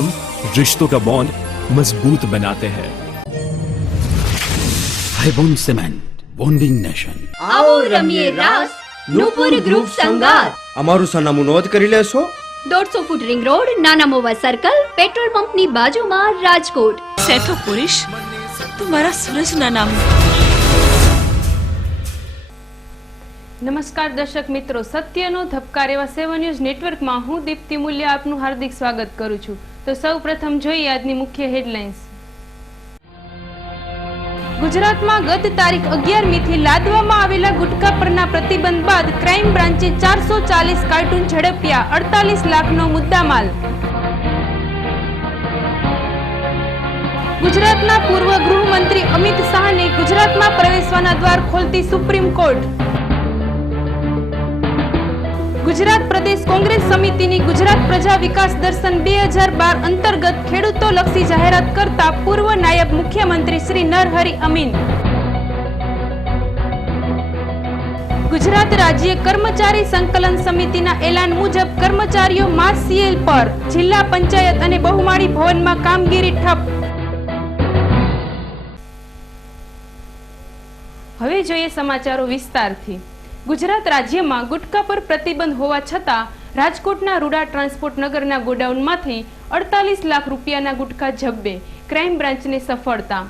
हम रिश्तों का बॉन्ड मजबूत बनाते हैं। हाईबॉन्ड सीमेंट, बॉन्डिंग नेशन। आओ रमीए रास નુપુર ગ્રુપ સંગાર। અમારું સરનામું નોંધ કરી લેશો। 150 ફૂટ રિંગ રોડ, નાના મોવા સર્કલ, પેટ્રોલ પંપની બાજુમાં, રાજકોટ। સેઠો પુરુષ તમારા સૂરજના નામ। નમસ્કાર દર્શક મિત્રો, સત્યનો ધબકાર એવા 7 ન્યૂઝ નેટવર્કમાં હું દીપ્તિ મૂલ્ય આપનું હાર્દિક સ્વાગત કરું છું। તો સૌ પ્રથમ જોઈએ આજની મુખ્ય હેડલાઇન્સ। ગુજરાતમાં ગત તારીખ 11મી થી લાદવામાં આવેલા ગુટખા પરના પ્રતિબંધ બાદ ક્રાઇમ બ્રાન્ચે 440 કાર્ટૂન ઝડપ્યા, 48 લાખનો મુદ્દામાલ। ગુજરાતના પૂર્વ ગૃહમંત્રી અમિત શાહને ગુજરાતમાં પ્રવેશવાના દ્વાર ખોલતી સુપ્રીમ કોર્ટ। ગુજરાત પ્રદેશ કોંગ્રેસ સમિતિની ગુજરાત પ્રજા વિકાસ દર્શન 2012 અંતર્ગત ખેડૂતોલક્ષી જાહેરાત કરતા પૂર્વ નાયબ મુખ્યમંત્રી શ્રી નરહરી અમીન। ગુજરાત રાજ્ય કર્મચારી સંકલન સમિતિના એલાન મુજબ કર્મચારીઓ માસ સીએલ પર, જિલ્લા પંચાયત અને બહુમાળી ભવનમાં કામગીરી ઠપ। હવે જોઈએ સમાચારો વિસ્તારથી। ગુજરાત રાજ્યમાં ગુટખા પર પ્રતિબંધ હોવા છતાં રાજકોટના રૂડા ટ્રાન્સપોર્ટ નગરના ગોડાઉનમાંથી 48 લાખ રૂપિયાના ગુટખા જબ્બે, ક્રાઇમ બ્રાન્ચને સફળતા।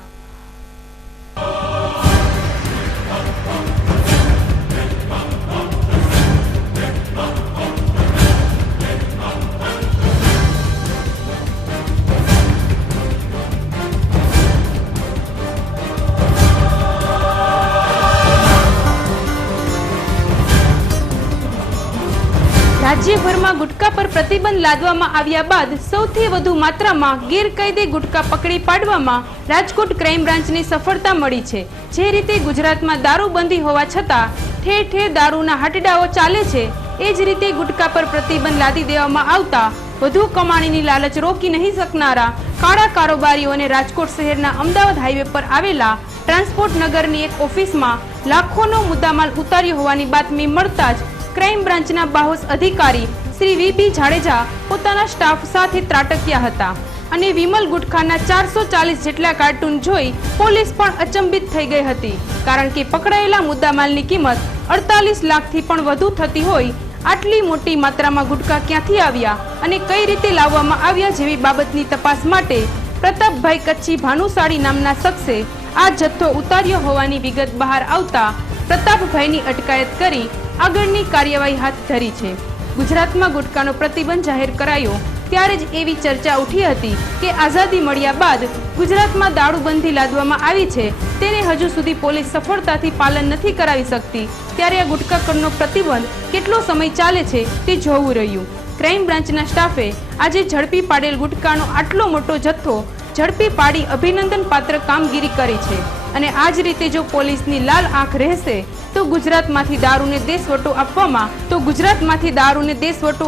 રાજ્યભરમાં ગુટખા પર પ્રતિબંધ લાદવામાં આવ્યા બાદ સૌથી વધુ માત્રામાં ગેરકાયદે ગુટખા પકડી પાડવામાં રાજકોટ ક્રાઇમ બ્રાન્ચને સફળતા મળી છે। જે રીતે ગુજરાતમાં દારૂબંધી હોવા છતાં ઠેર ઠેર દારૂના હાટડાઓ ચાલે છે, એ જ રીતે ગુટખા પર પ્રતિબંધ લાદી દેવામાં આવતા વધુ કમાણીની લાલચ રોકી નહીં શકનારા કાળા કારોબારીઓને રાજકોટ શહેરના અમદાવાદ હાઈવે પર આવેલા ટ્રાન્સપોર્ટ નગરની એક ઓફિસમાં લાખોનો મુદ્દામાલ ઉતાર્યો હોવાની બાતમી મળતા જ ક્રાઇમ બ્રાન્ચના બાહોશ અધિકારી શ્રી વીબી જાડેજા પોતાના સ્ટાફ સાથે ત્રાટક્યા હતા અને વિમલ ગુટખાના 440 જેટલા કાર્ટૂન જોઈ પોલીસ પણ અચંબિત થઈ ગઈ હતી, કારણ કે પકડાયેલા મુદ્દામાલની કિંમત 48 લાખથી પણ વધુ થતી હોય। આટલી મોટી માત્રામાં ગુટખા ક્યાંથી આવ્યા અને કઈ રીતે લાવવામાં આવ્યા જેવી બાબતની તપાસ માટે પ્રતાપભાઈ કચ્છી ભાનુશાળી નામના શખ્સે આ જથ્થો ઉતાર્યો હોવાની વિગત બહાર આવતા પ્રતાપભાઈની અટકાયત કરી આગળની કાર્યવાહી હાથ ધરી છે। ગુજરાતમાં ગુટખાનો પ્રતિબંધ જાહેર કરાયો ત્યારે જ એવી ચર્ચા ઉઠી હતી કે આઝાદી મળ્યા બાદ ગુજરાતમાં દારૂબંધી લાદવામાં આવી છે, તેને હજુ સુધી પોલીસ સફળતાથી પાલન નથી કરાવી શકતી, ત્યારે આ ગુટખાકરનો પ્રતિબંધ કેટલો સમય ચાલે છે તે જોવું રહ્યું। ક્રાઇમ બ્રાન્ચના સ્ટાફે આજે ઝડપી પાડેલ ગુટખાનો આટલો મોટો જથ્થો ઝડપી પાડી અભિનંદન પાત્ર કામગીરી કરી છે અને આ જ રીતે જો પોલીસની લાલ આંખ રહેશે તો ગુજરાતમાંથી દારૂને દેશવટો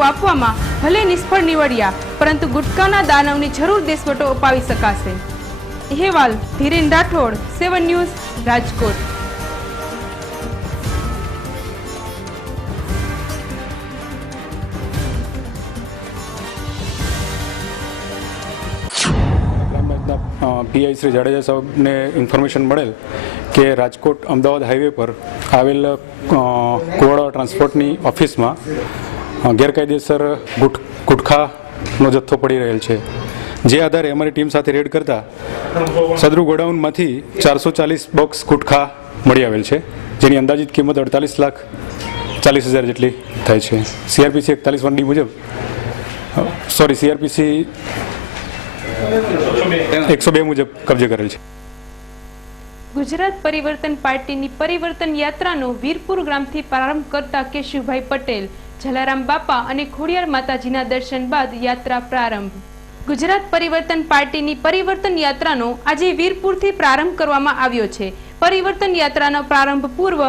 આપવામાં ભલે નિષ્ફળ નીવડ્યા, પરંતુ ગુટખાના દાનવની જરૂર દેશવટો અપાવી શકાશે। અહેવાલ ધીરેન રાઠોડ, 7 ન્યૂઝ, રાજકોટ। પીઆઈ શ્રી જાડેજા સાહેબને ઇન્ફોર્મેશન મળેલ કે રાજકોટ અમદાવાદ હાઈવે પર આવેલ કુવાડા ટ્રાન્સપોર્ટની ઓફિસમાં ગેરકાયદેસર ગુટખાનો જથ્થો પડી રહેલ છે। જે આધારે અમારી ટીમ સાથે રેડ કરતા સદરુ ગોડાઉનમાંથી 440 બોક્સ ગુટખા મળી આવેલ છે, જેની અંદાજિત કિંમત 48,40,000 જેટલી થાય છે। સીઆરપીસી 41D મુજબ સીઆરપીસી 102 મુજબ કબજે કરેલ છે। ગુજરાત પરિવર્તન પાર્ટીની પરિવર્તન યાત્રાનો વીરપુર ગ્રામથી પ્રારંભ કરતા કેશુભાઈ પટેલ, જલારામ બાપા અને ખોડિયાર માતાજીના દર્શન બાદ યાત્રા પ્રારંભ। ગુજરાત પરિવર્તન પાર્ટીની પરિવર્તન યાત્રાનો આજે વીરપુરથી પ્રારંભ કરવામાં આવ્યો છે। પરિવર્તન યાત્રાનો પ્રારંભ પૂર્વ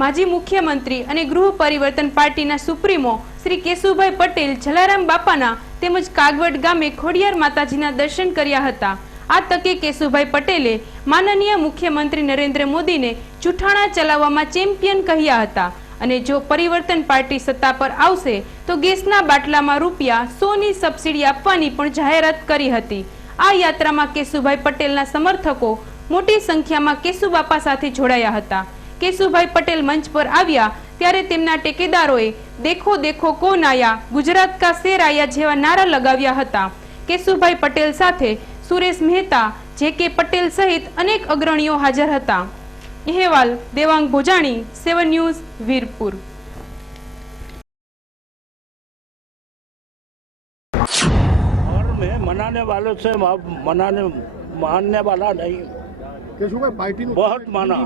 માજી મુખ્યમંત્રી અને ગૃહ પરિવર્તન પાર્ટીના સુપ્રીમો શ્રી કેશુભાઈ પટેલ જલારામ બાપાના તેમજ કાગવડ ગામે ખોડિયાર માતાજીના દર્શન કર્યા હતા। આ તકે કેશુભાઈ પટેલે માનનીય મુખ્યમંત્રી નરેન્દ્ર મોદીને જૂઠાણા ચલાવવામાં ચેમ્પિયન કહ્યા હતા અને જો પરિવર્તન પાર્ટી સત્તા પર આવશે તો ગેસના બાટલામાં ₹100ની સબસિડી આપવાની પણ જાહેરાત કરી હતી. આ યાત્રામાં કેશુભાઈ પટેલના સમર્થકો મોટી સંખ્યામાં કેશુબાપા સાથે જોડાયા હતા. કેશુભાઈ પટેલ મંચ પર આવ્યા ત્યારે તેમના ટેકેદારોએ દેખો દેખો કોણ આયા, ગુજરાત કા શેર આયા જેવા નારા લગાવ્યા હતા. કેશુભાઈ પટેલ સાથે સુરેશ મહેતા, જે.કે. પટેલ સહિત અનેક અગ્રણીઓ હાજર હતા. અહેવાલ દેવાંગ ભોજાણી, 7 ન્યૂઝ, વીરપુર. और मैं मनाने वालों से मानने वाला नहीं. पार्टी बहुत माना,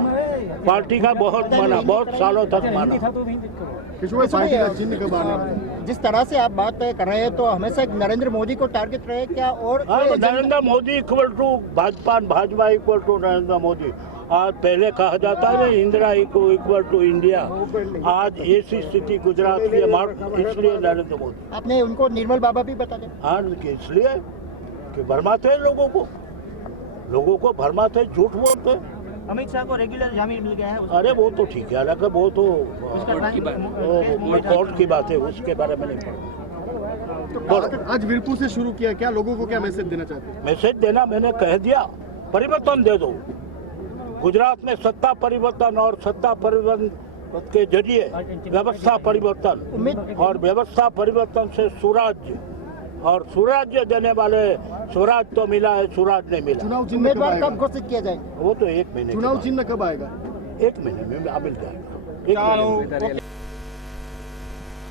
पार्टी का बहुत माना, बहुत सालों तक माना. पार्टी का चिन्ह कब आने वाला है? जिस तरह से आप बात कर रहे हैं तो हमेशा एक नरेंद्र मोदी को टारगेट रहे क्या? और Narendra Modi equal to Bhajpa, Bhajpa equal to Narendra Modi. आज पहले कहा जाता है इंदिरा इक्वल टू इंडिया. आज ऐसी स्थिति गुजरात की इसलिए नरेंद्र मोदी. आपने उनको निर्मल बाबा भी बता दें. हाँ, इसलिए कि भरमाते हैं लोगों को भरमाते, झूठ बोलते. अमित शाह को रेगुलर जामीन मिल गया है. अरे वो तो ठीक है, हालांकि वो तो कोर्ट की बात है, उसके बारे में नहीं पढ़ा. आज वीरपुर से शुरू किया, क्या लोगों को क्या मैसेज देना चाहते हैं? मैसेज देना मैंने कह दिया, परिवर्तन दे दो. गुजरात में सत्ता परिवर्तन और सत्ता परिवर्तन के जरिए व्यवस्था परिवर्तन, और व्यवस्था परिवर्तन से सुराज्य, और सुराज्य देने वाले स्वराज तो मिला है, सुराज नहीं मिला. चुनाव चिन्ह कब घोषित किया जाएगा? वो तो 1 महीने. चुनाव चिन्ह कब आएगा? 1 महीने में मिल जाएगा.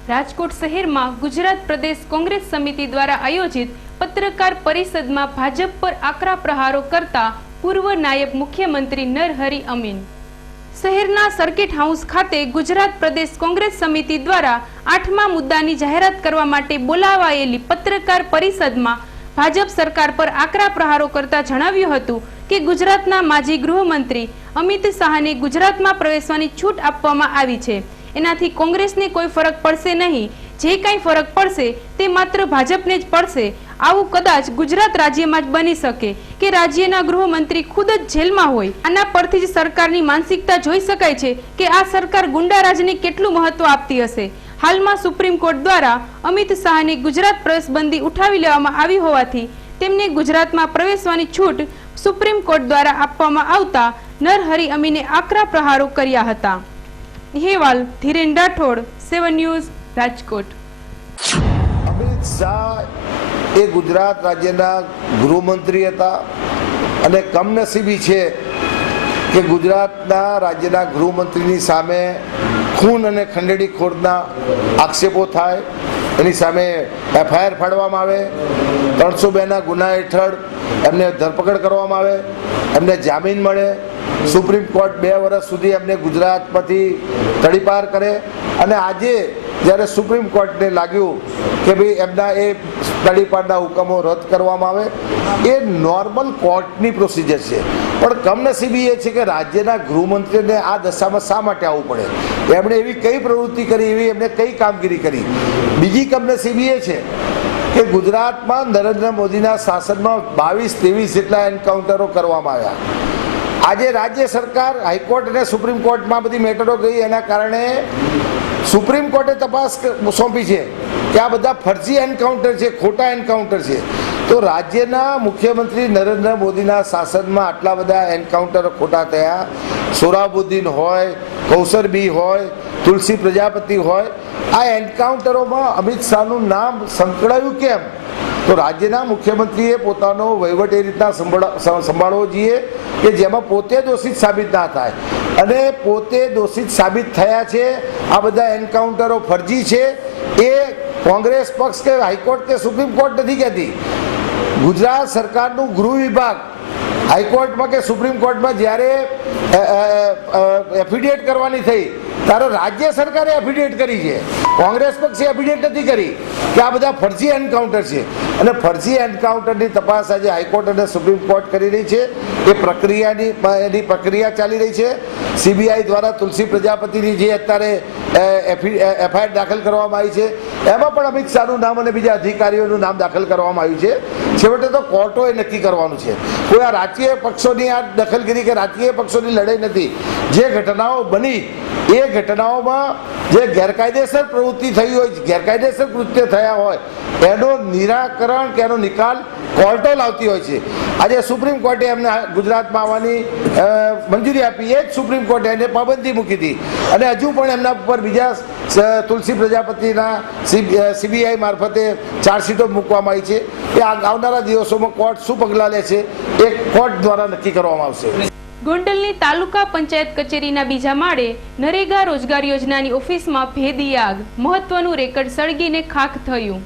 રાજકોટ શહેરમાં ગુજરાત પ્રદેશ કોંગ્રેસ સમિતિ દ્વારા આયોજિત પત્રકાર પરિષદમાં ભાજપ પર આકરા પ્રહારો કરતા પૂર્વ નાયબ મુખ્યમંત્રી નરહરી અમીન. શહેરના સર્કિટ હાઉસ ખાતે ગુજરાત પ્રદેશ કોંગ્રેસ સમિતિ દ્વારા 8મા મુદ્દાની જાહેરાત કરવા માટે બોલાવાયેલી પત્રકાર પરિષદમાં ભાજપ સરકાર પર આકરા પ્રહારો કરતા જણાવ્યું હતું કે ગુજરાતના માજી ગૃહમંત્રી અમિત શાહને ગુજરાતમાં પ્રવેશવાની છૂટ આપવામાં આવી છે. એનાથી કોંગ્રેસને કોઈ ફરક પડશે નહીં. જે કંઈ ફરક પડશે તે માત્ર ભાજપને જ પડશે. આવું કદાચ ગુજરાત રાજ્યમાં જ બની શકે કે રાજ્યના ગૃહમંત્રી ખુદ જ જેલમાં હોય. આના પરથી જ સરકારની માનસિકતા જોઈ શકાય છે કે આ સરકાર ગુંડારાજને કેટલું મહત્વ આપતી હશે. હાલમાં સુપ્રીમ કોર્ટ દ્વારા અમિત શાહને ગુજરાત પ્રવેશબંધી ઉઠાવી લેવામાં આવી હોવાથી તેમને ગુજરાતમાં પ્રવેશવાની છૂટ સુપ્રીમ કોર્ટ દ્વારા આપવામાં આવતા નરહરી અમીને આકરા પ્રહારો કર્યા હતા. અહેવાલ ધીરેન રાઠોડ, 7 ન્યૂઝ, રાજકોટ. અમિત શાહ એ ગુજરાત રાજ્યના ગૃહમંત્રી હતા અને કમનસીબી છે કે ગુજરાતના રાજ્યના ગૃહમંત્રીની સામે ખૂન અને ખંડેડી ખોરના આક્ષેપો થાય, એની સામે FIR ફાડવામાં આવે, 302ના ગુના હેઠળ એમને ધરપકડ કરવામાં આવે, એમને જામીન મળે, સુપ્રીમ કોર્ટ 2 વર્ષ સુધી એમને ગુજરાતમાંથી તડીપાર કરે. અને આજે જ્યારે સુપ્રીમ કોર્ટને લાગ્યું કે ભાઈ એમના એ તડીપારના હુકમો રદ કરવામાં આવે, એ નોર્મલ કોર્ટની પ્રોસિજર છે. પણ કમનસીબી એ છે કે રાજ્યના ગૃહમંત્રીને આ દશામાં શા માટે આવવું પડે? એમણે એવી કઈ પ્રવૃત્તિ કરી, એવી એમણે કઈ કામગીરી કરી? બીજી કમનસીબી એ છે કે ગુજરાતમાં નરેન્દ્ર મોદીના શાસનમાં 22-23 જેટલા એન્કાઉન્ટરો કરવામાં આવ્યા. આજે રાજ્ય સરકાર હાઈકોર્ટ અને સુપ્રીમ કોર્ટમાં બધી મેટરો ગઈ, એના કારણે સુપ્રીમ કોર્ટે તપાસ સોંપી છે કે આ બધા ફરજી એન્કાઉન્ટર છે, ખોટા એન્કાઉન્ટર છે. તો રાજ્યના મુખ્યમંત્રી નરેન્દ્ર મોદીના શાસનમાં આટલા બધા એન્કાઉન્ટરો ખોટા થયા. સોરાબુદ્દીન હોય, કૌસરબી હોય, તુલસી પ્રજાપતિ હોય, આ એન્કાઉન્ટરોમાં અમિત શાહનું નામ સંકળાયું કેમ? તો રાજ્યના મુખ્યમંત્રીએ પોતાનો વહીવટ એ રીતના સંભાળવો જોઈએ કે જેમાં પોતે દોષિત સાબિત ના થાય. અને પોતે દોષિત સાબિત થયા છે. આ બધા એન્કાઉન્ટરો ફરજી છે એ કોંગ્રેસ પક્ષ કે હાઈકોર્ટ કે સુપ્રીમ કોર્ટ નથી કહેતી. ગુજરાત સરકારનું ગૃહ વિભાગ હાઈકોર્ટમાં કે સુપ્રીમ કોર્ટમાં જ્યારે એફિડેવિટ કરવાની થઈ ત્યારે રાજ્ય સરકારે એફિડેવિટ કરી છે, કોંગ્રેસ પક્ષે એફિડેવિટ નથી કરી કે આ બધા ફરજી એન્કાઉન્ટર છે. અને ફરજી એન્કાઉન્ટરની તપાસ આજે હાઈકોર્ટ અને સુપ્રીમ કોર્ટ કરી રહી છે. એ એની પ્રક્રિયા ચાલી રહી છે. CBI દ્વારા તુલસી પ્રજાપતિની જે અત્યારે FIR દાખલ કરવામાં આવી છે, એમાં પણ અમિત શાહનું નામ અને બીજા અધિકારીઓનું નામ દાખલ કરવામાં આવ્યું છે. છેવટે તો કોર્ટોએ નક્કી કરવાનું છે. કોઈ આ રાજકીય પક્ષોની આ દખલગીરી કે રાજકીય પક્ષોની લડાઈ નથી. જે ઘટનાઓ બની એ ઘટનાઓમાં જે ગેરકાયદેસર પ્રવૃત્તિ થઈ હોય, ગેરકાયદેસર કૃત્ય થયા હોય એનું નિરાકરણ કે એનો નિકાલ કોર્ટો લાવતી હોય છે. આજે સુપ્રીમ કોર્ટે એમને ગુજરાતમાં આવવાની મંજૂરી આપી, એ જ સુપ્રીમ કોર્ટે એને પાબંદી મૂકી હતી અને હજુ પણ એમના ઉપર બીજા તુલસી પ્રજાપતિના CBI મારફતે ચાર્જશીટો મૂકવામાં આવી છે. એ આવનારા દિવસોમાં કોર્ટ શું પગલાં લે છે એ કોર્ટ દ્વારા નક્કી કરવામાં આવશે. ગોંડલની તાલુકા પંચાયત કચેરીના બીજા માળે નરેગા રોજગાર યોજનાની ઓફિસમાં ભેદી આગ, મહત્વનું રેકર્ડ સળગીને ખાખ થયું.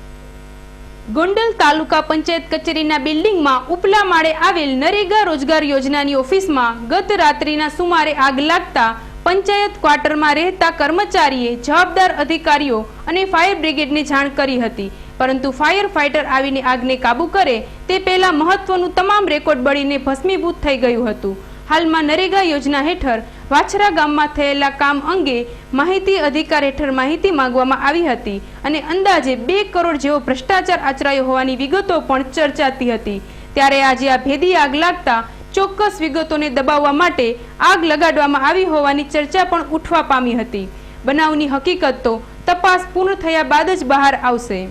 ગોંડલ તાલુકા પંચાયત કચેરીના બિલ્ડિંગમાં ઉપલા માળે આવેલ નરેગા રોજગાર યોજનાની ઓફિસમાં ગત રાત્રિના સુમારે આગ લાગતા પંચાયત ક્વાર્ટરમાં રહેતા કર્મચારીએ જવાબદાર અધિકારીઓ અને ફાયર બ્રિગેડને જાણ કરી હતી, પરંતુ ફાયર ફાઇટર આવીને આગને કાબુ કરે તે પહેલા મહત્વનું તમામ રેકોર્ડ બળીને ભસ્મીભૂત થઈ ગયું હતું. હાલમાં નરેગા યોજના હેઠળ વાછરા ગામમાં થયેલા કામ અંગે માહિતી અધિકાર હેઠળ માહિતી માંગવામાં આવી હતી અને અંદાજે 2 કરોડ જેવો ભ્રષ્ટાચાર આચરાયો હોવાની વિગતો પણ ચર્ચાતી હતી. ત્યારે આજે આ ભેદી આગ લાગતા ચોક્કસ વિગતોને દબાવવા માટે આગ લગાડવામાં આવી હોવાની ચર્ચા પણ ઉઠવા પામી હતી. બનાવની હકીકત તો તપાસ પૂર્ણ થયા બાદ જ બહાર આવશે.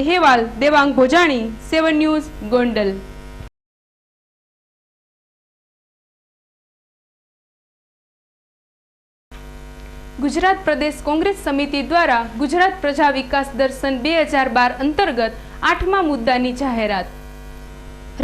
અહેવાલ દેવાંગ ભોજાણી, 7 ન્યૂઝ, ગોંડલ. ગુજરાત પ્રદેશ કોંગ્રેસ સમિતિ દ્વારા ગુજરાત પ્રજા વિકાસ દર્શન 2012 અંતર્ગત 8મા મુદ્દાની જાહેરાત.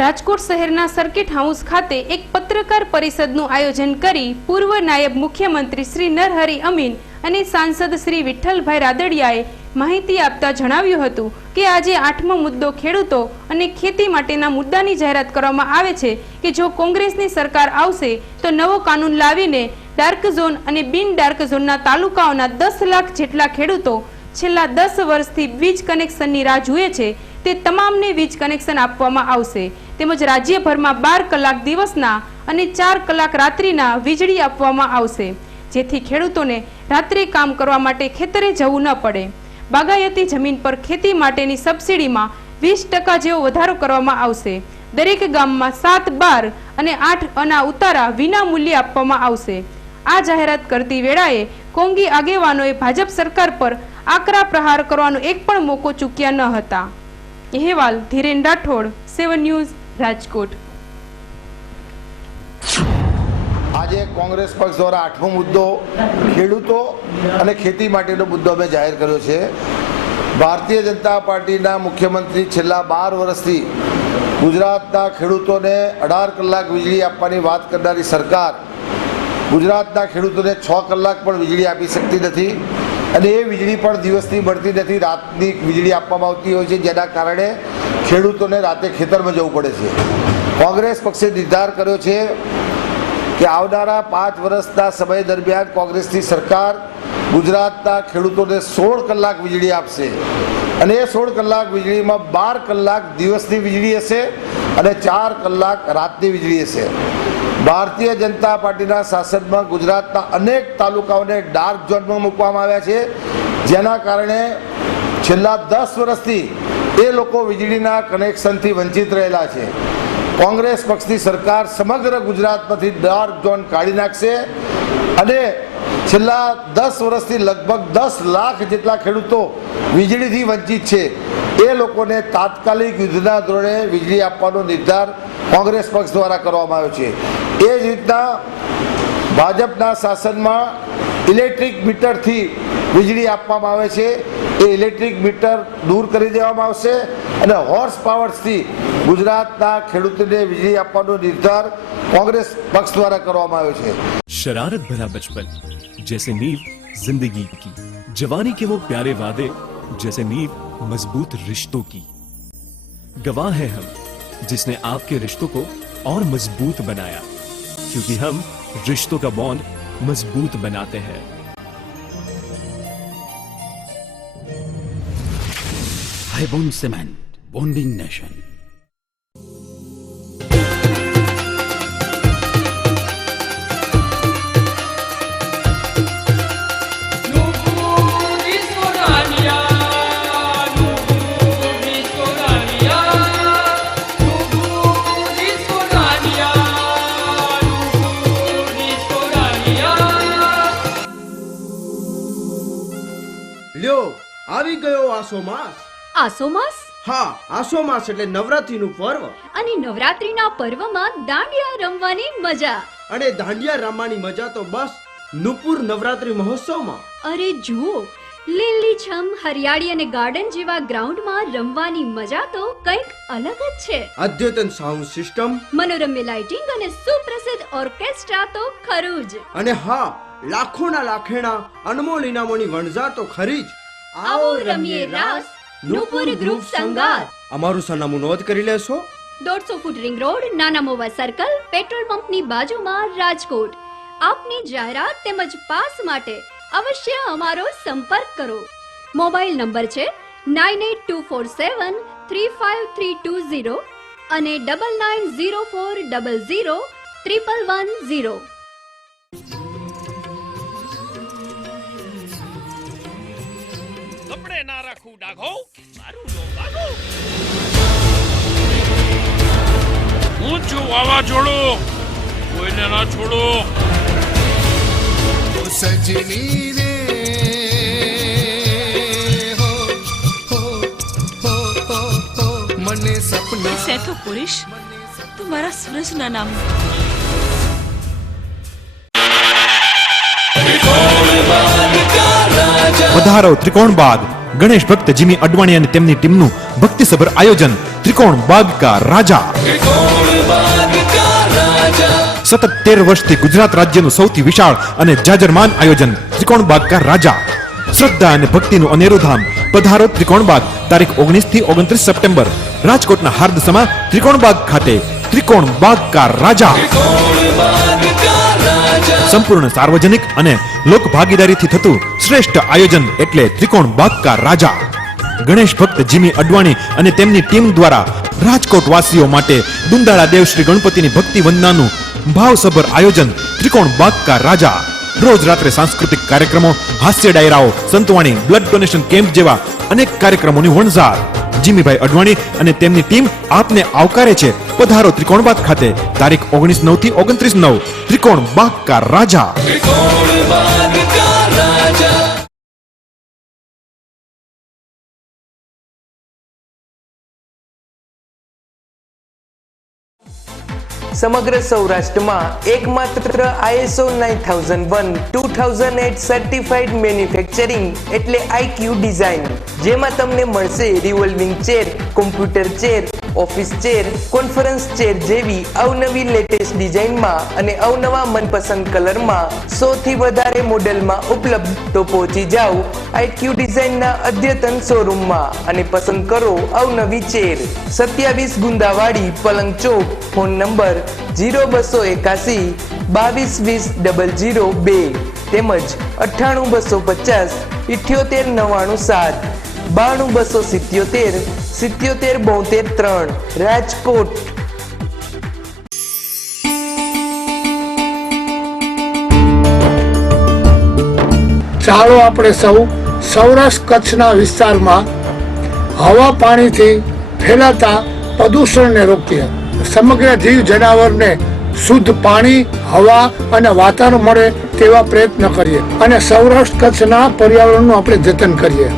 રાજકોટ શહેરના સર્કિટ હાઉસ ખાતે એક પત્રકાર પરિષદનું આયોજન કરી પૂર્વ નાયબ મુખ્યમંત્રી શ્રી નરહરી અમીન અને સાંસદ શ્રી વિઠ્ઠલભાઈ રાદડિયાએ માહિતી આપતા જણાવ્યું હતું કે આજે 8મો મુદ્દો ખેડૂતો અને ખેતી માટેના મુદ્દાની જાહેરાત કરવામાં આવે છે કે જો કોંગ્રેસની સરકાર આવશે તો નવો કાનૂન લાવીને ડાર્ક ઝોન અને બિન ડાર્ક ઝોનના તાલુકાઓના 10 લાખ જેટલા ખેડૂતો છેલ્લા 10 વર્ષથી વીજ કનેક્શનની રાહ જુએ છે તે તમામને વીજ કનેક્શન આપવામાં આવશે. તેમજ રાજ્યભરમાં 12 કલાક દિવસના અને 4 કલાક રાત્રિના વીજળી આપવામાં આવશે, જેથી ખેડૂતોને રાત્રે કામ કરવા માટે ખેતરે જવું ન પડે. બાગાયતી જમીન પર ખેતી માટેની સબસિડીમાં 20% જેવો વધારો કરવામાં આવશે. દરેક ગામમાં 7 બાર અને 8 અના ઉતારા વિના મૂલ્યે આપવામાં આવશે. આ જાહેરાત કરતી વેળાએ કોંગી આગેવાનોએ ભાજપ સરકાર પર આકરા પ્રહાર કરવાનો એક પણ મોકો ચૂક્યા ન હતા. અહેવાલ ધીરેન રાઠોડ, 7 ન્યૂઝ, રાજકોટ. આજે કોંગ્રેસ પક્ષ દ્વારા 8મો મુદ્દો ખેડૂતો અને ખેતી માટેનો મુદ્દો અમે જાહેર કર્યો છે. ભારતીય જનતા પાર્ટીના મુખ્યમંત્રી છેલ્લા 12 વર્ષથી ગુજરાતના ખેડૂતોને 18 કલાક વીજળી આપવાની વાત કરનારી સરકાર ગુજરાતના ખેડૂતોને 6 કલાક પણ વીજળી આપી શકતી નથી અને એ વીજળી પણ દિવસની મળતી નથી, રાતની વીજળી આપવામાં આવતી હોય છે, જેના કારણે ખેડૂતોને રાતે ખેતરમાં જવું પડે છે. કોંગ્રેસ પક્ષે નિર્ધાર કર્યો છે કે આવનારા 5 વર્ષના સમય દરમિયાન કોંગ્રેસની સરકાર ગુજરાતના ખેડૂતોને 16 કલાક વીજળી આપશે અને એ 16 કલાક વીજળીમાં 12 કલાક દિવસની વીજળી હશે અને 4 કલાક રાતની વીજળી હશે. ભારતીય જનતા પાર્ટીના શાસનમાં ગુજરાતના અનેક તાલુકાઓને ડાર્ક ઝોનમાં મૂકવામાં આવ્યા છે, જેના કારણે છેલ્લા 10 વર્ષથી એ લોકો વીજળીના કનેક્શનથી વંચિત રહેલા છે. કોંગ્રેસ પક્ષની સરકાર સમગ્ર ગુજરાતમાંથી ડાર્ક ઝોન કાઢી નાખશે અને છેલ્લા 10 વર્ષથી લગભગ 10 લાખ જેટલા ખેડૂતો વીજળીથી વંચિત છે એ લોકોને તાત્કાલિક યુદ્ધના ધોરણે વીજળી આપવાનો નિર્ધાર કોંગ્રેસ પક્ષ દ્વારા કરવામાં આવ્યો છે. એ જ રીતના ભાજપના શાસનમાં ઇલેક્ટ્રિક મીટરથી વીજળી આપવામાં આવે છે, એ ઇલેક્ટ્રિક મીટર દૂર કરી દેવામાં આવશે અને હોર્સ પાવર્સથી ગુજરાતના ખેડૂતોને વીજળી આપવાનો નિર્ધાર કોંગ્રેસ પક્ષ દ્વારા કરવામાં આવ્યો છે. शरारत भरा बचपन जैसे नींव जिंदगी की, जवानी के वो प्यारे वादे जैसे नींव मजबूत रिश्तों की. गवाह हैं हम जिसने आपके रिश्तों को और मजबूत बनाया, क्योंकि हम रिश्तों का बॉन्ड मजबूत बनाते हैं. हाईबॉन्ड सीमेंट, बॉन्डिंग नेशन. આસો માસ. આસો માસ હા, આસો માસ એટલે નવરાત્રીનું પર્વ. અને નવરાત્રીના પર્વમાં દાંડિયા રમવાની મજા. અને દાંડિયા રમવાની મજા તો બસ નુપુર નવરાત્રી મહોત્સવમાં. અરે જુઓ, લીલીછમ હરિયાળી અને ગાર્ડન જેવા ગ્રાઉન્ડમાં રમવાની મજા તો કંઈક અલગ જ છે. અદ્યતન સાઉન્ડ સિસ્ટમ, મનોરમ્ય લાઇટિંગ અને સુપ્રસિદ્ધ ઓર્કેસ્ટ્રા તો ખરું જ. અને હા, લાખોના લાખેણા અનમોલ ઇનામોની વણઝાર તો ખરી જ. આવો રમીએ રાસ, નુપુર ગ્રુપ સંગાત. અમારું સરનામું નોંધ કરી લેશો. 150 ફૂટ રિંગ રોડ, નાના મોવા સર્કલ, પેટ્રોલ પંપની બાજુમાં, રાજકોટ. આપની જાહેરાત તેમજ પાસ માટે અવશ્ય અમારો સંપર્ક કરો. મોબાઈલ નંબર છે 9824735320 અને 9904001110. કપડે ના રાખું ડાઘો, મારું નો ભાગો. હું છું વાવાઝોડું, કોઈને ના છોડો. સજની રે મને સપના સેતો પુરુષ તું મારા સૂરજના નામ. પધારો ત્રિકોણ બાગ. ગણેશ ભક્ત જીમી અડવાણી અને તેમની ટીમનું ભક્તિસભર આયોજન ત્રિકોણ બાગ કા રાજા. સતત 13 વર્ષથી ગુજરાત રાજ્યનું સૌથી વિશાળ અને જાજરમાન આયોજન ત્રિકોણ બાગ કા રાજા. શ્રદ્ધા અને ભક્તિનું અનેરું ધામ. પધારો ત્રિકોણ બાગ. તારીખ 19 થી 29 સપ્ટેમ્બર રાજકોટના હાર્દસમા ત્રિકોણ બાગ ખાતે ત્રિકોણ બાગ કા રાજા. સંપૂર્ણ સાર્વજનિક અને લોક ભાગીદારીથી થતું શ્રેષ્ઠ આયોજન એટલે ત્રિકોણ બાગ કા રાજા. ગણેશ ભક્ત જીમી અડવાણી અને તેમની ટીમ દ્વારા રાજકોટ વાસીઓ માટે દુંદાળા દેવ શ્રી ગણપતિની ભક્તિ વંદનાનું ભાવસભર આયોજન ત્રિકોણ બાગ કા રાજા. રોજ રાત્રે સાંસ્કૃતિક કાર્યક્રમો, હાસ્ય ડાયરાઓ, સંતવાણી, બ્લડ ડોનેશન કેમ્પ જેવા અનેક કાર્યક્રમોની વણઝાર. જીમીભાઈ અડવાણી અને તેમની ટીમ આપને આવકારે છે. પધારો ત્રિકોણ બાગ ખાતે. તારીખ 19/9 થી 29/9 ત્રિકોણ બાગ કા રાજા. સમગ્ર સૌરાષ્ટ્રમાં એકમાત્ર ISO 9001-2008 સર્ટિફાઈડ મેન્યુફેક્ચરિંગ એટલે IQ ડિઝાઇન, જેમાં તમને મળશે revolving chair, computer chair, office chair, conference chair જેવી અવનવી લેટેસ્ટ ડિઝાઇનમાં અને અવનવા મનપસંદ કલરમાં 100 થી વધારે મોડેલમાં ઉપલબ્ધ. તો પહોંચી જાઓ IQ ડિઝાઇનના અદ્યતન શોરૂમમાં અને પસંદ કરો અવનવી ચેર. 27 ગુંદાવાડી, પલંગ ચોક. ફોન નંબર 0281 2220 002 તેમજ 98 250 78 997 92 277 77 72 રાજકોટ. ચાલો આપણે સૌ સૌરાષ્ટ્ર કચ્છના વિસ્તારમાં હવા પાણીથી ફેલાતા પ્રદૂષણને રોકીએ. સમગ્ર જીવ જનાવરને શુદ્ધ પાણી, હવા અને વાતાવરણ મળે તેવા પ્રયત્ન કરીએ અને સૌરાષ્ટ્ર કચ્છના પર્યાવરણનું આપણે જતન કરીએ.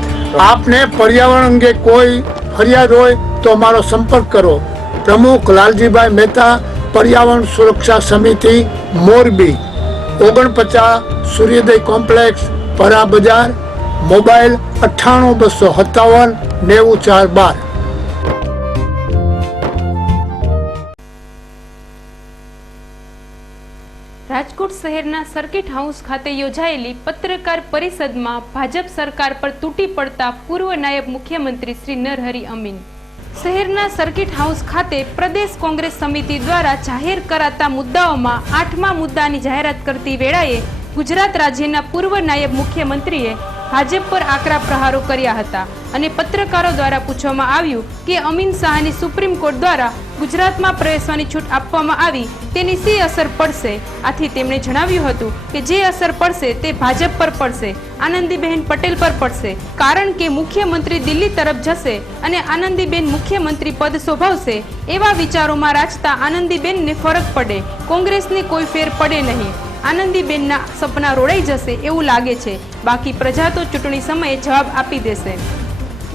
આપને પર્યાવરણ અંગે કોઈ ફરિયાદ હોય તો અમારો સંપર્ક કરો. પ્રમુખ લાલજીભાઈ મહેતા, પર્યાવરણ સુરક્ષા સમિતિ, મોરબી. 49 સૂર્યોદય કોમ્પ્લેક્સ, પરા બજાર. મોબાઈલ 98 257 94 12. રાજકોટ શહેરના સર્કિટ હાઉસ ખાતે યોજાયેલી પત્રકાર પરિષદમાં ભાજપ સરકાર પર તૂટી પડતા પૂર્વ નાયબ મુખ્યમંત્રી શ્રી નરહરી અમીન. શહેરના સર્કિટ હાઉસ ખાતે પ્રદેશ કોંગ્રેસ સમિતિ દ્વારા જાહેર કરાતા મુદ્દાઓમાં 8મા મુદ્દાની જાહેરાત કરતી વેળાએ ગુજરાત રાજ્યના પૂર્વ નાયબ મુખ્યમંત્રીએ ભાજપ પર આકરા પ્રહારો કર્યા હતા અને પત્રકારો દ્વારા પૂછવામાં આવ્યું કે અમીન શાહની સુપ્રીમ કોર્ટ દ્વારા ગુજરાતમાં પ્રવેશવાની છૂટ આપવામાં આવી તેની શી અસર પડશે. આથી તેમણે જણાવ્યું હતું કે જે અસર પડશે તે ભાજપ પર પડશે, આનંદીબેન પટેલ પર પડશે, કારણ કે મુખ્યમંત્રી દિલ્હી તરફ જશે અને આનંદીબેન મુખ્યમંત્રી પદ શોભાવશે. એવા વિચારોમાં રાજતા આનંદીબેનને ફરક પડે, કોંગ્રેસને કોઈ ફેર પડે નહીં. આનંદીબેનના સપના રોડાઈ જશે એવું લાગે છે. બાકી પ્રજા તો ચૂંટણી સમયે જવાબ આપી દેશે.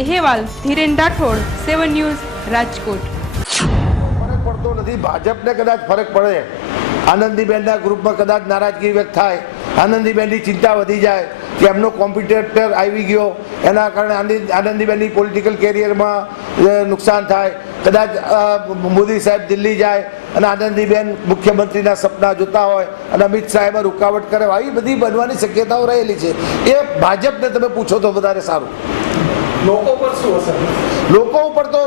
અહેવાલ ધીરેન રાઠોડ, 7 ન્યૂઝ, રાજકોટ. ફરક પડતો નથી. ભાજપને કદાચ ફરક પડે, આનંદીબેનના ગ્રુપમાં કદાચ નારાજગી વ્યક્ત થાય, આનંદીબેનની ચિંતા વધી જાય કે એમનો કોમ્પિટિટર આવી ગયો, એના કારણે આનંદીબેનની પોલિટિકલ કેરિયરમાં નુકસાન થાય, કદાચ મોદી સાહેબ દિલ્હી જાય અને આનંદીબેન મુખ્યમંત્રીના સપના જોતા હોય અને અમિત શાહ રૂકાવટ કરે, આવી બધી બનવાની શક્યતાઓ રહેલી છે. એ ભાજપને તમે પૂછો તો વધારે સારું. લોકો પર શું અસર? લોકો ઉપર તો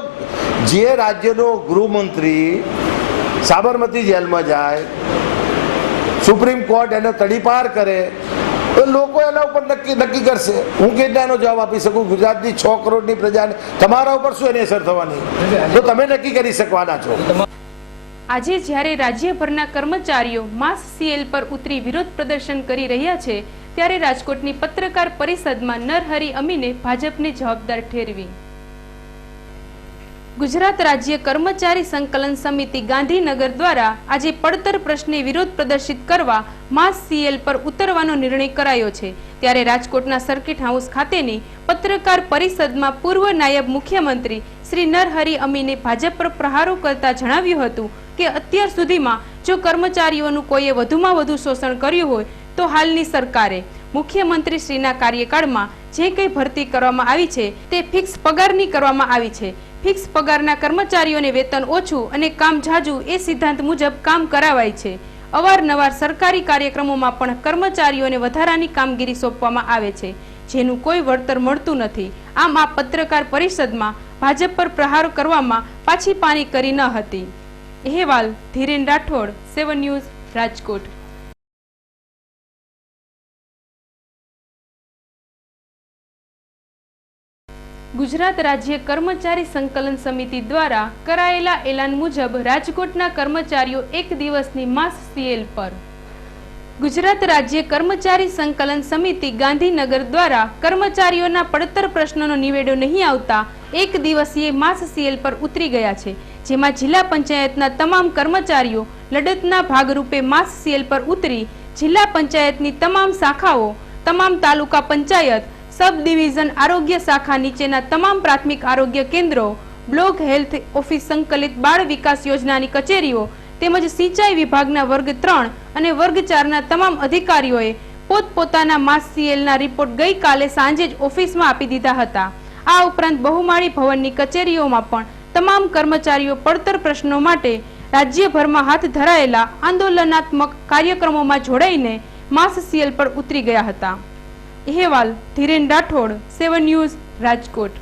જે રાજ્યનો ગૃહમંત્રી સાબરમતી જેલમાં જાય, સુપ્રીમ કોર્ટ એને તડીપાર કરે, તો લોકો એના ઉપર નક્કી કરશે. હું કેટલાનો જવાબ આપી શકું? ગુજરાતની 6 કરોડની પ્રજાને તમારા ઉપર શું એની અસર થવાની, તો તમે નક્કી કરી શકવાના છો. આજે જ્યારે રાજ્યભરના કર્મચારીઓ માસ સીએલ પર ઉતરી વિરોધ પ્રદર્શન કરી રહ્યા છે, ત્યારે રાજકોટની પત્રકાર પરિષદમાં નરહરી અમીને ભાજપને જવાબદાર ઠેરવી. ગુજરાત રાજ્ય કર્મચારી સંકલન સમિતિ ગાંધીનગર દ્વારા આજે પડતર પ્રશ્ને વિરોધ પ્રદર્શિત કરવા માસ સીએલ પર ઉતરવાનો નિર્ણય કરાયો છે. ત્યારે રાજકોટના સર્કિટ હાઉસ ખાતેની પત્રકાર પરિષદમાં પૂર્વ નાયબ મુખ્યમંત્રી શ્રી નરહરી અમીને ભાજપ પર પ્રહારો કરતા જણાવ્યું હતું કે અત્યાર સુધીમાં જો કર્મચારીઓનું કોઈએ વધુમાં વધુ શોષણ કર્યું હોય તો હાલની સરકારે મુખ્યમંત્રી શ્રીના કાર્યકાળમાં જે કંઈ ભરતી કરવામાં આવી છે તે ફિક્સ પગારની કરવામાં આવી છે. ફિક્સ પગારના કર્મચારીઓને વેતન ઓછું અને કામ ઝાઝું એ સિદ્ધાંત મુજબ કામ કરાવાય છે. અવારનવાર સરકારી કાર્યક્રમોમાં પણ કર્મચારીઓને વધારાની કામગીરી સોંપવામાં આવે છે, જેનું કોઈ વળતર મળતું નથી. આમ આ પત્રકાર પરિષદમાં ભાજપ પર પ્રહારો કરવામાં પાછી પાની કરી ન હતી. અહેવાલ ધીરેન રાઠોડ, 7 ન્યૂઝ, રાજકોટ. ગુજરાત રાજ્ય કર્મચારી સંકલન સમિતિ દ્વારા કરાયેલા એલાન મુજબ રાજકોટના કર્મચારીઓ એક દિવસની માસ સીએલ પર. ગુજરાત રાજ્ય કર્મચારી સંકલન સમિતિ ગાંધીનગર દ્વારા કર્મચારીઓના પડતર પ્રશ્નોનો નિવેડો નહીં આવતા એક દિવસીય માસ સીએલ પર ઉતરી ગયા છે, જેમાં જિલ્લા પંચાયતના તમામ કર્મચારીઓ લડતના ભાગરૂપે માસ સીએલ પર ઉતરી જિલ્લા પંચાયતની તમામ શાખાઓ, તમામ તાલુકા પંચાયત, સબ ડિવિઝન આરોગ્ય શાખા નીચેના તમામ પ્રાથમિક આરોગ્ય કેન્દ્રો, બ્લોક હેલ્થ ઓફિસ, સંકલિત બાળ વિકાસ યોજનાની કચેરીઓ તેમજ સિંચાઈ વિભાગના વર્ગ 3 અને વર્ગ 4ના તમામ અધિકારીઓએ પોતપોતાના માસ સીએલના રિપોર્ટ ગઈકાલે સાંજે જ ઓફિસમાં આપી દીધા હતા. આ ઉપરાંત બહુમાળી ભવનની કચેરીઓમાં પણ તમામ કર્મચારીઓ પડતર પ્રશ્નો માટે રાજ્યભરમાં હાથ ધરાયેલા આંદોલનાત્મક કાર્યક્રમોમાં જોડાઈને માસ સીએલ પર ઉતરી ગયા હતા. અહેવાલ ધીરેન રાઠોડ, 7 ન્યૂઝ, રાજકોટ.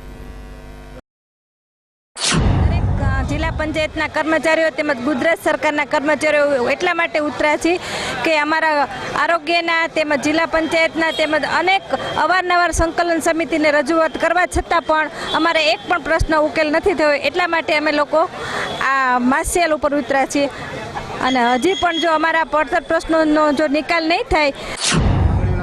જિલ્લા પંચાયતના કર્મચારીઓ તેમજ ગુજરાત સરકારના કર્મચારીઓ એટલા માટે ઉતર્યા છે કે અમારા આરોગ્યના તેમજ જિલ્લા પંચાયતના તેમજ અનેક અવારનવાર સંકલન સમિતિને રજૂઆત કરવા છતાં પણ અમારે એક પણ પ્રશ્ન ઉકેલ નથી થયો. એટલા માટે અમે લોકો આ માસિયાલ ઉપર ઉતર્યા છીએ અને હજી પણ જો અમારા પડતર પ્રશ્નોનો જો નિકાલ નહીં થાય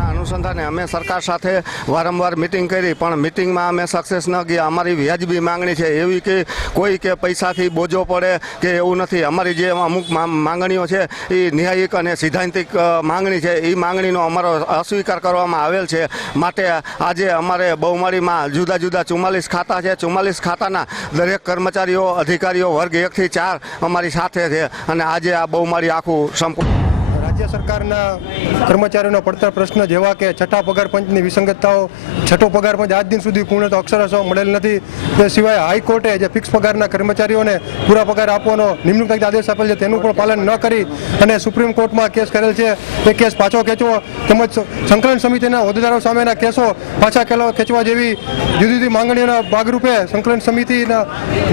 અનુસંધાને અમે સરકાર સાથે વારંવાર મિટિંગ કરી, પણ મિટિંગમાં અમે સક્સેસ ન ગયા. અમારી વ્યાજબી માંગણી છે એવી કે કોઈ કે પૈસાથી બોજો પડે કે એવું નથી. અમારી જે અમુક માંગણીઓ છે એ ન્યાયિક અને સૈદ્ધાંતિક માંગણી છે, એ માંગણીનો અમારો અસ્વીકાર કરવામાં આવેલ છે. માટે આજે અમારે બહુમાળીમાં જુદા જુદા 44 ખાતા છે. 44 ખાતાના દરેક કર્મચારીઓ, અધિકારીઓ વર્ગ 1 થી 4 અમારી સાથે છે અને આજે આ બહુમાળી આખું સંપૂર્ણ રાજ્ય સરકારના કર્મચારીઓના પડતર પ્રશ્ન જેવા કે છઠ્ઠા પગાર પંચની વિસંગતતાઓ, છઠ્ઠો પગાર પંચ આજ દિન સુધી પૂર્ણ તો અક્ષરશઃ મળેલ નથી. તે સિવાય હાઈકોર્ટે જે ફિક્સ પગારના કર્મચારીઓને પૂરા પગાર આપવાનો નિમણૂક તારીખે આદેશ આપેલ છે તેનું પણ પાલન ન કરી અને સુપ્રીમ કોર્ટમાં કેસ કરેલ છે. એ કેસ પાછો ખેંચવો તેમજ સંકલન સમિતિના હોદ્દેદારો સામેના કેસો પાછા ખેંચવા જેવી જુદી જુદી માંગણીઓના ભાગરૂપે સંકલન સમિતિના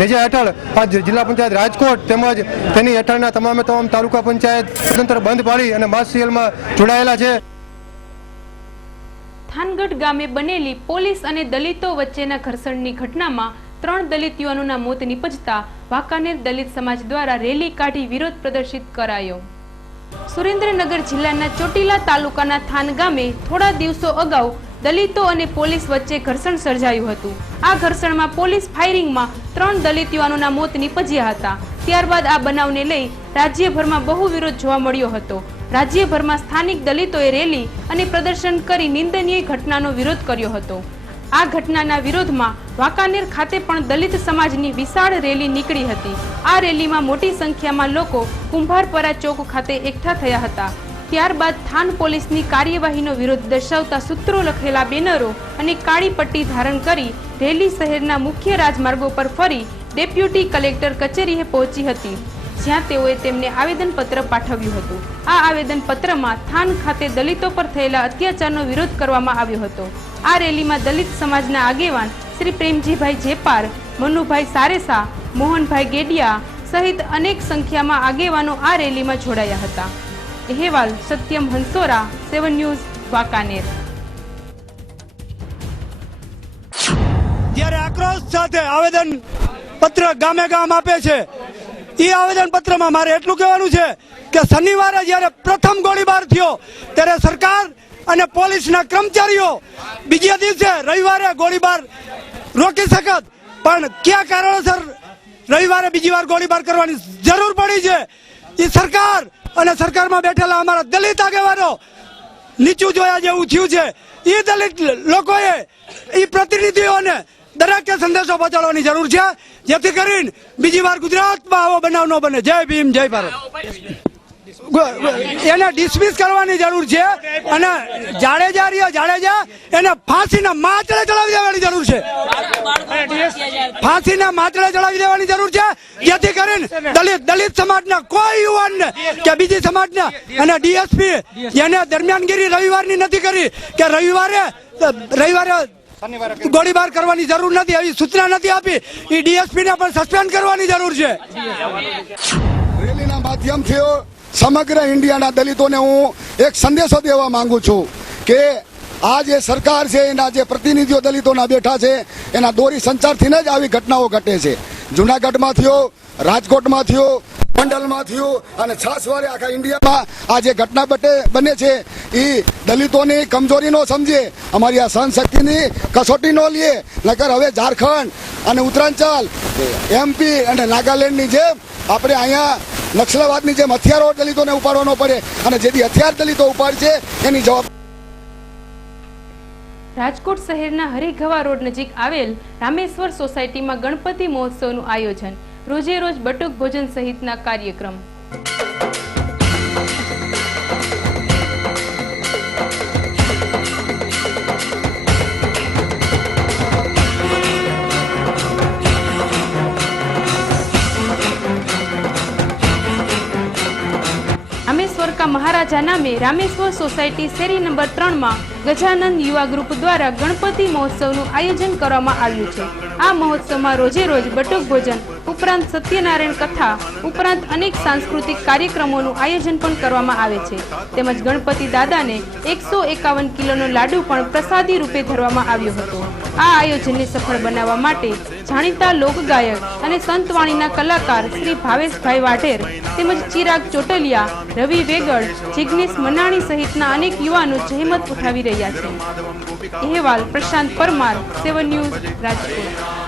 નેજા હેઠળ આ જિલ્લા પંચાયત રાજકોટ તેમજ તેની હેઠળના તમામ તાલુકા પંચાયત સ્વતંત્ર બંધ પાડી અને માસ સીએલમાં જોડાયેલા છે. થાનગઢ ગામે બનેલી પોલીસ અને દલિતો વચ્ચેના ઘર્ષણની ઘટનામાં 3 દલિત યુવાનોના મોત નિપજતા વાંકાનેર દલિત સમાજ દ્વારા રેલી કાઢી વિરોધ પ્રદર્શિત કરાયો. સુરેન્દ્રનગર જિલ્લાના ચોટીલા તાલુકાના થાન ગામે થોડા દિવસો અગાઉ દલિતો અને પોલીસ વચ્ચે ઘર્ષણ સર્જાયું હતું. આ ઘર્ષણમાં પોલીસ ફાયરિંગમાં 3 દલિત યુવાનોના મોત નિપજ્યા હતા. ત્યારબાદ આ બનાવને લઈ રાજ્યભરમાં બહુ વિરોધ જોવા મળ્યો હતો. રાજ્યભરમાં સ્થાનિક દલિતોએ રેલી અને પ્રદર્શન કરી નિંદનીય ઘટનાનો વિરોધ કર્યો હતો. આ ઘટનાના વિરોધમાં વાંકાનેર ખાતે પણ દલિત સમાજની વિશાળ રેલી નીકળી હતી. આ રેલીમાં મોટી સંખ્યામાં લોકો કુંભારપરા ચોક ખાતે એકઠા થયા હતા. ત્યારબાદ થાન પોલીસની કાર્યવાહીનો વિરોધ દર્શાવતા સૂત્રો લખેલા બેનરો અને કાળી પટ્ટી ધારણ કરી રેલી શહેરના મુખ્ય રાજમાર્ગો પર ફરી ડેપ્યુટી કલેક્ટર કચેરીએ પહોંચી હતી, જ્યાં તેઓએ તેમને આવેદનપત્ર પાઠવ્યું હતું. આ આવેદનપત્રમાં થાન ખાતે દલિતો પર થયેલા અત્યાચારનો વિરોધ કરવામાં આવ્યો હતો. આ રેલીમાં દલિત સમાજના આગેવાન શ્રી પ્રેમજીભાઈ જેપાર, મનુભાઈ સારેસા, મોહનભાઈ ગેડિયા સહિત અનેક સંખ્યામાં આગેવાનો આ રેલીમાં જોડાયા હતા. અહેવાલ સત્યમ હંસોરા, 7 ન્યૂઝ, વાંકાનેર. જ્યારે આક્રોશ સાથે આવેદન પત્ર ગામે ગામ આપે છે, એ આવેદન પત્રમાં મારે એટલું કહેવાનું છે કે શનિવારે જ્યારે પ્રથમ ગોળીબાર થયો ત્યારે સરકાર અને પોલીસના કર્મચારીઓ બીજા દિવસે રવિવારે ગોળીબાર રોકી શકત, પણ કયા કારણોસર રવિવારે બીજી વાર ગોળીબાર કરવાની જરૂર પડી છે, એ સરકાર અને સરકારમાં બેઠેલા અમારા દલિત આગેવાનો નીચું જોયા જેવું થયું છે. એ દલિત લોકોએ એ પ્રતિનિધિઓને દરેકે સંદેશો પહોંચાડવાની જરૂર છે, જેથી કરીને બીજી વાર ગુજરાતમાં આવો બનાવ ન બને. જય ભીમ, જય ભારત. એને ડિસમિસ કરવાની જરૂર છે અને જાડેજા એને ફાંસીના માચડે ચડાવી દેવાની જરૂર છે. ફાંસીના માચડે ચડાવી દેવાની જરૂર છે, જેથી કરીને દલિત સમાજના કોઈ યુવાનને કે બીજી સમાજના અને ડીએસપી એને દરમિયાનગીરી રવિવારની નથી કરી કે રવિવારે ગોળીબાર કરવાની જરૂર નથી, એવી સૂચના નથી આપી. એ ડીએસપી ને પણ સસ્પેન્ડ કરવાની જરૂર છે. રેલીના માધ્યમથી સમગ્ર ઇન્ડિયાના દલિતોને હું એક સંદેશો દેવા માંગુ છું કે આ જે સરકાર છે, એના જે પ્રતિનિધિઓ દલિતોના બેઠા છે, એના દોરી સંચારથી જ આવી ઘટનાઓ ઘટે છે. જુનાગઢમાં થયો, રાજકોટમાં થયો, ગોંડલમાં થયું અને છાસવારે આખા ઇન્ડિયામાં આ જે ઘટના બને છે એ દલિતોની કમજોરી નો સમજે, અમારી આ સહનશક્તિની કસોટી નો લે, નકર હવે ઝારખંડ અને ઉત્તરાંચલ, એમપી અને નાગાલેન્ડની જેમ આપણે અહીંયા નક્સલવાદની જેમ હથિયારો દલિતોને ઉપાડવાનો પડે અને જેથી હથિયાર દલિતો ઉપાડશે એની જવાબ. રાજકોટ શહેરના હરિઘવા રોડ નજીક આવેલ રામેશ્વર સોસાયટીમાં ગણપતિ મહોત્સવનું આયોજન, રોજે રોજ બટુક ભોજન સહિતના કાર્યક્રમ. રામેશ્વર કા મહારાજા નામે રામેશ્વર સોસાયટી શેરી નંબર 3 માં ગજાનંદ યુવા ગ્રુપ દ્વારા ગણપતિ મહોત્સવનું આયોજન કરવામાં આવ્યું છે. આ મહોત્સવમાં રોજે રોજ બટુક ભોજન ઉપરાંત સત્યનારાયણ કથા ઉપરાંત અનેક સાંસ્કૃતિક કાર્યક્રમોનું આયોજન પણ કરવામાં આવે છે. તેમજ ગણપતિ દાદાને 151 કિલોનો લાડુ પણ પ્રસાદી રૂપે ધરવામાં આવ્યો હતો. આ આયોજનને સફળ બનાવવા માટે જાણીતા લોકગાયક અને સંતવાણીના કલાકાર શ્રી ભાવેશભાઈ વાઢેર તેમજ ચિરાગ ચોટલિયા, રવિ વેગડ, જિગ્નેશ મનાણી સહિતના અનેક યુવાનો જહેમત ઉઠાવી રહ્યા છે. અહેવાલ પ્રશાંત પરમાર, 7 ન્યૂઝ, રાજકોટ.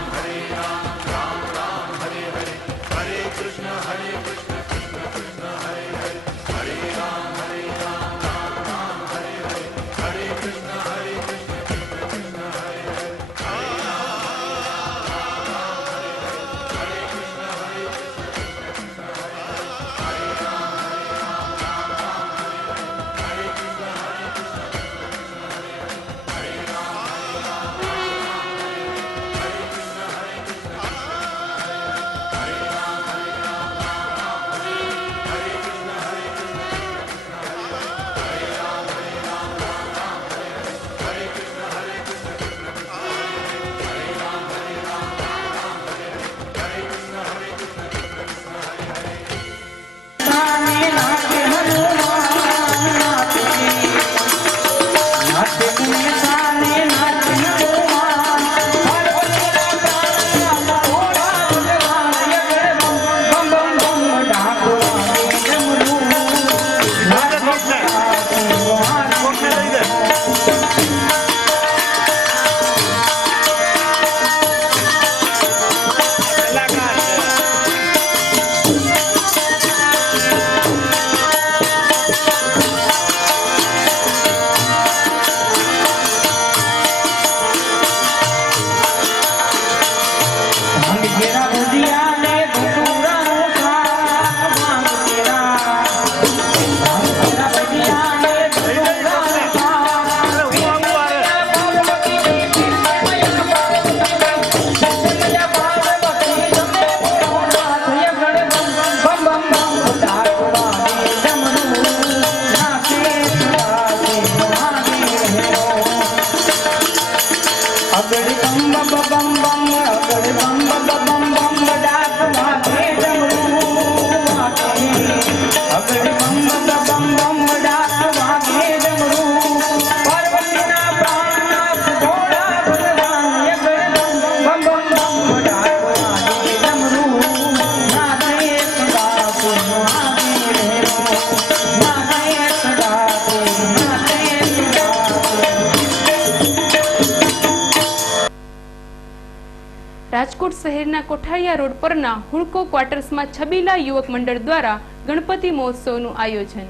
રાજકોટ શહેરના કોઠારિયા રોડ પરના હુડકો ક્વાર્ટર્સમાં છબીલા યુવક મંડળ દ્વારા ગણપતિ મહોત્સવનું આયોજન.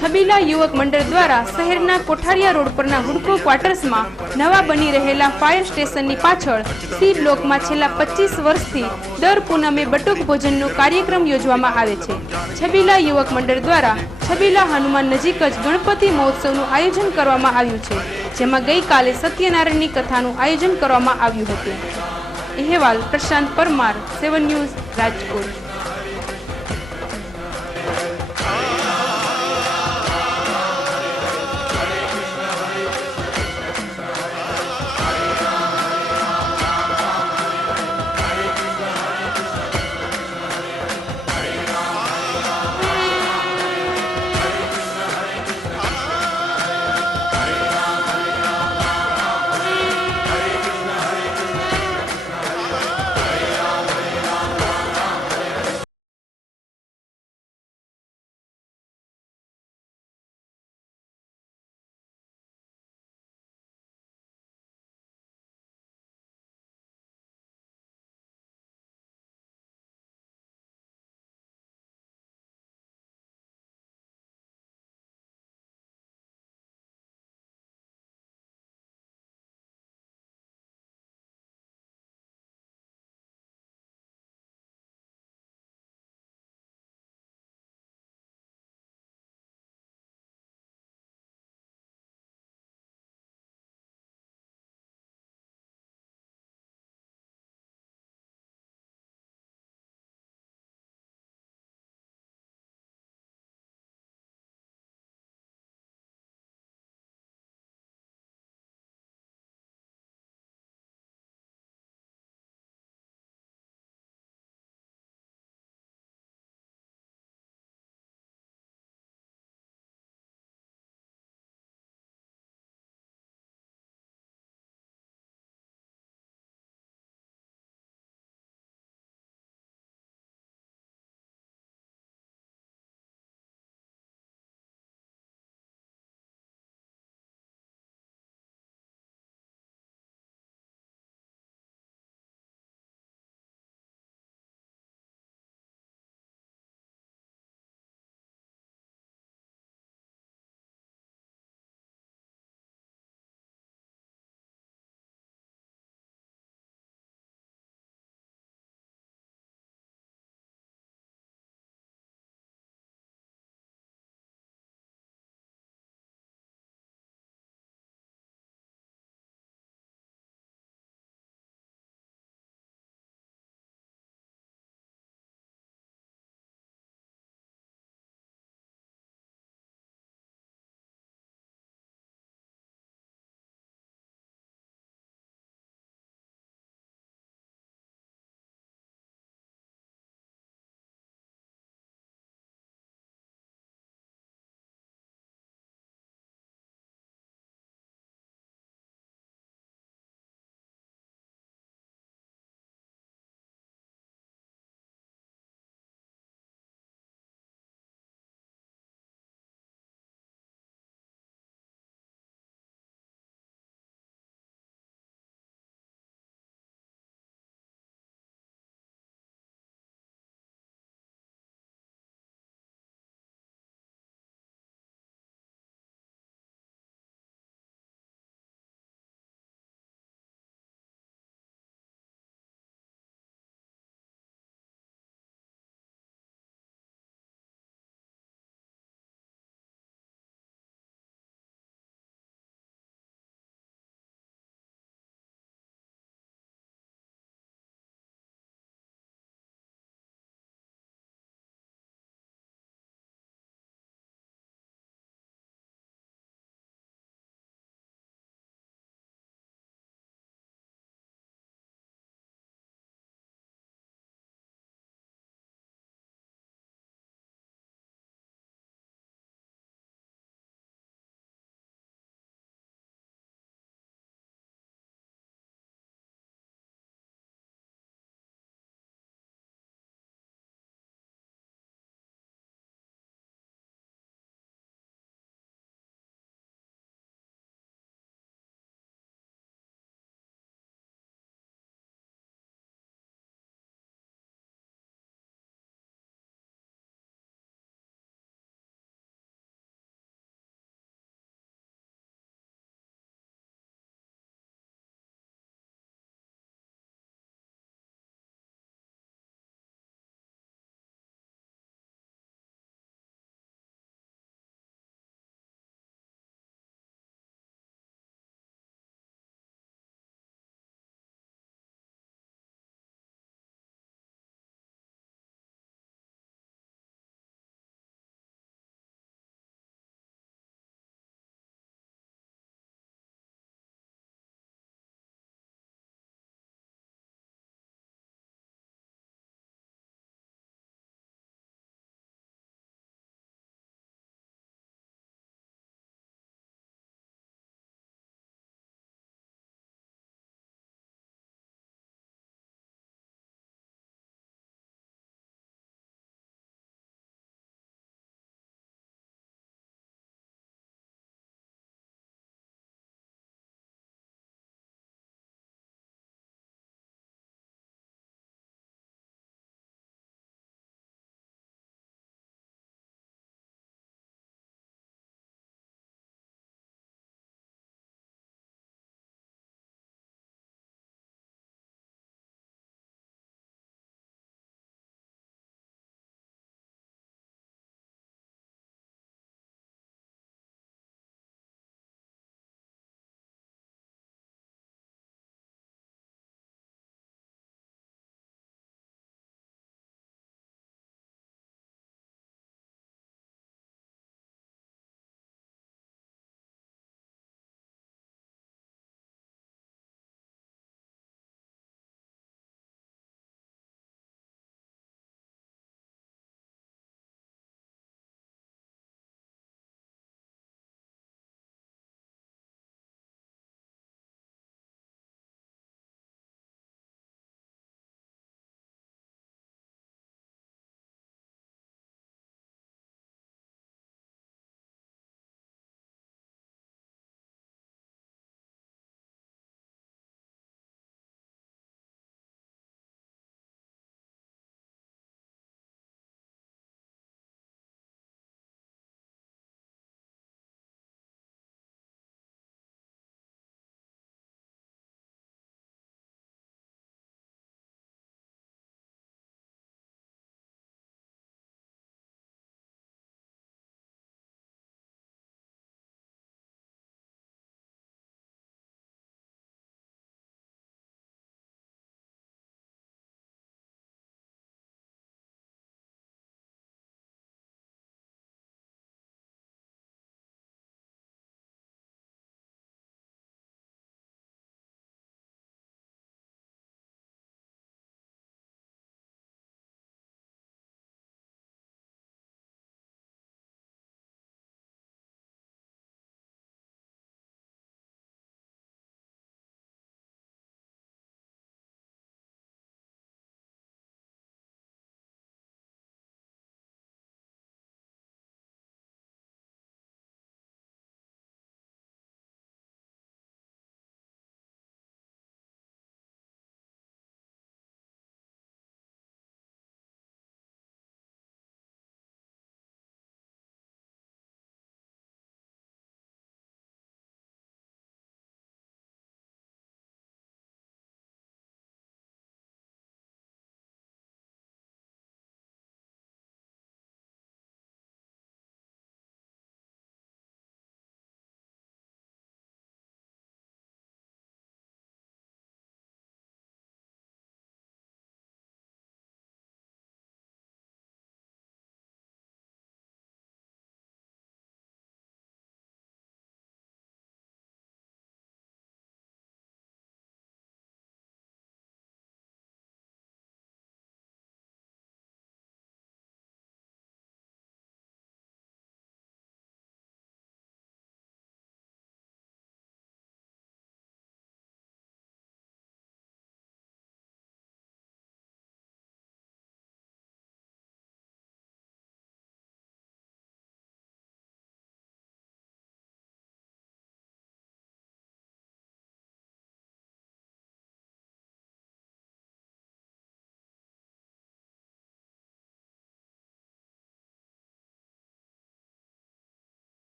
છબીલા યુવક મંડળ દ્વારા શહેરના કોઠારિયા રોડ પરના હુડકો ક્વાર્ટર્સમાં નવા બની રહેલા ફાયર સ્ટેશનની પાછળ સી બ્લોકમાં છેલ્લા 25 વર્ષથી દર પૂનમે બટુક ભોજનનો કાર્યક્રમ યોજવામાં આવે છે. છબીલા યુવક મંડળ દ્વારા છબીલા હનુમાન નજીક જ ગણપતિ મહોત્સવનું આયોજન કરવામાં આવ્યું છે, જેમાં ગઈકાલે સત્યનારાયણની કથાનું આયોજન કરવામાં આવ્યું હતું. અહેવાલ પ્રશાંત પરમાર, 7 ન્યૂઝ, રાજકોટ.